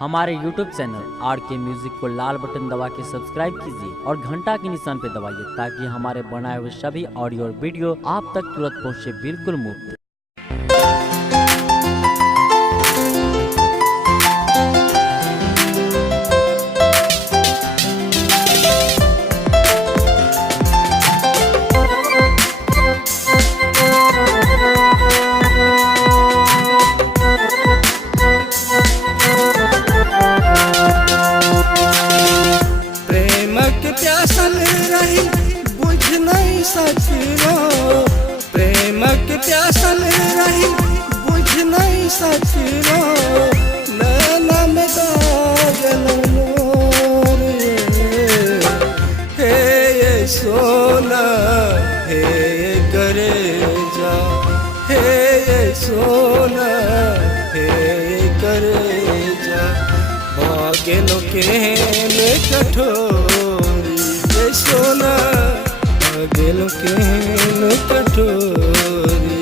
हमारे YouTube channel RK music को लाल button दबा के सब्सक्राइब कीजिए और घंटा के निशान पे दबाइए ताकि हमारे बनाए हुए सभी ऑडियो और वीडियो आप तक तुरंत पहुंचे बिल्कुल मुफ्त। प्यासल रही बुझ नहीं सकिलो, प्रेमक प्यासल रही बुझ नहीं सकिलो, नैना में दागल मोर हे ये सोना हे ये करेजा, हे ये सोना हे ये करेजा, भागेलो केन कठोर सोना गेल केन कठोरी।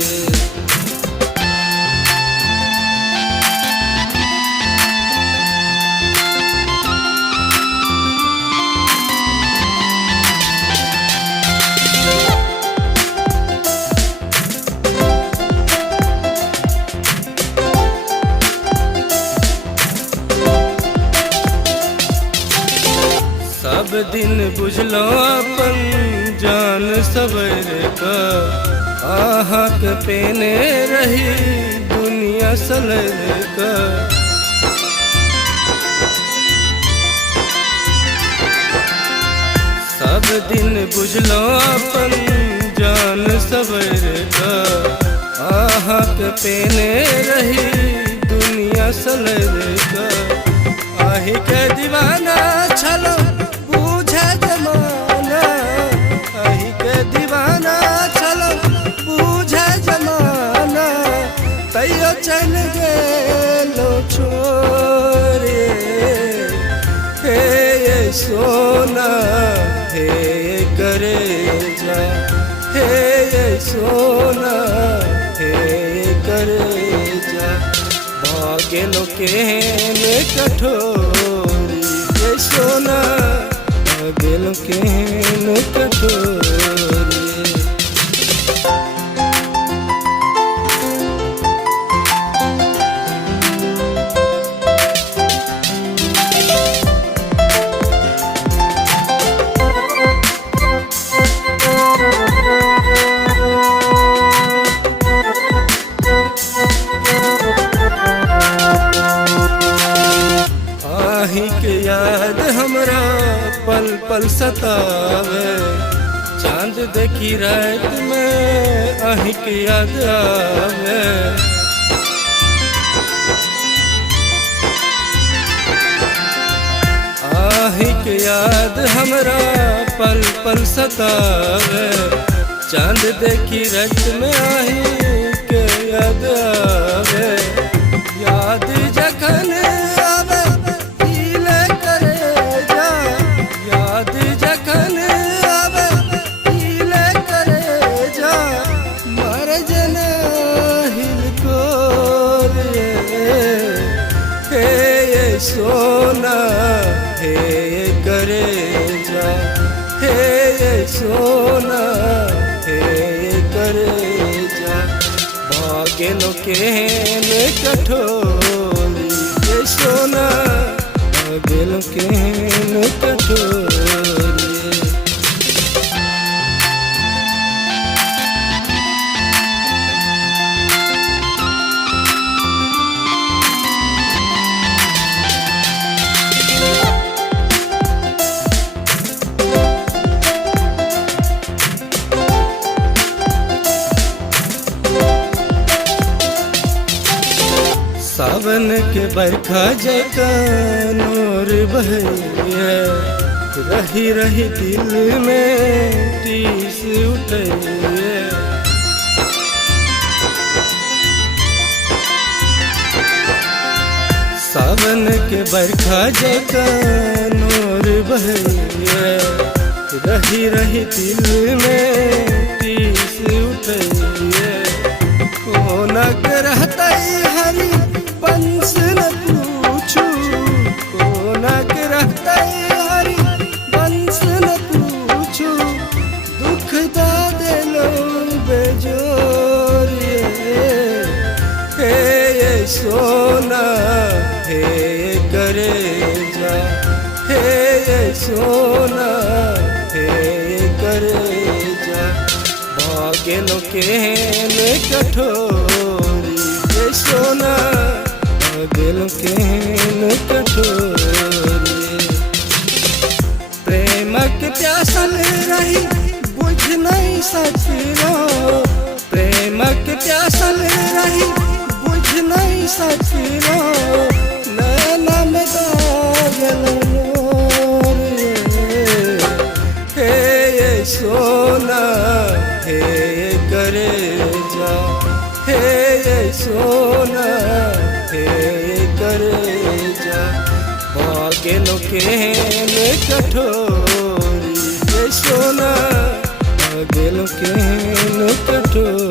सब दिन बुझलो अपन जान सवेरे का, आहा के पेने रही दुनिया सलरे का। सब दिन बुझलो अपन जान सवेरे का, आहा के पेने रही दुनिया सलरे का। आही के दीवाना छलो जमाना, आही के दीवाना चलो बूझे जमाना, तैयो चल गेलो छोरे हे ये सोना हे ये करेजा, हे ये सोना हे ये करेजा, भागेलो केन कठोरी ये सोना गेल केन कठोरी। आही के याद हमरा पल पल सतावे, चांद देखी रात में आही के याद आवे। आही के याद हमरा पल पल सतावे, चांद देखी रात में आही के याद आवे। याद जखन आवे पीले करेजा, याद जखन आवे पीले करेजा, मर जना हिलको रे हे ये सोना हे ये करेजा, हे ये सोना हे ये करेजा, भागेलो केन कठोरी ये सोना भागेलो केन कठोरी। सावन के बरखा जका नूर बहैया, रही रही दिल में टीस उठैया। सावन के बरखा जका नूर बहैया, रही रही दिल में टीस उठैया। कोना के रहता हरी पंस न पूछू, सोना हे करे जा भागेलो केहन कठोरी ये सोना भागेलो केहन कठोरी प्रेमक प्यासल रही बुझ नहीं सकिलो प्रेमक प्यासल रही बुझ नहीं सकिलो नैना में दागल मोर हे ये सोना हे करे जा हे ये सोना हे करे जा भागेलो केहन कठोरी ये सोना भागेलो केहन कठोरी।